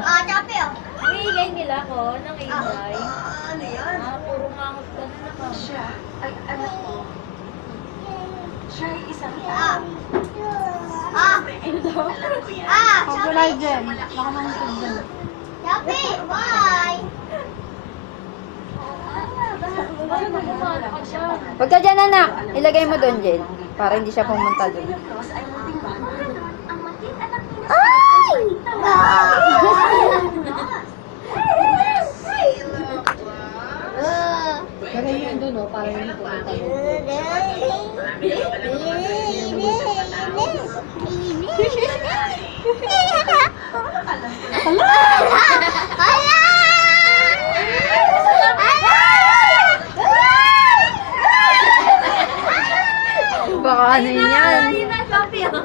Ah, chapi oh. Ingay nila ko, nang ingay. Ano yan? Ah, puro mangot ka na naman. Siya ay anak ko. Siya ay isang Ah. tao. Ah. Ah, Pagulay dyan. Baka mamutog dyan. Chapi, bye. Huwag ka dyan, anak. Ilagay mo doon, Jen. Para hindi siya pumunta doon. Rose ay munting magulo. Ang mating anak ni Ay! Ah. Mo yun doon, oh, para hindi pumunta doon. Baka ano yan. Ay, nagkapi ako.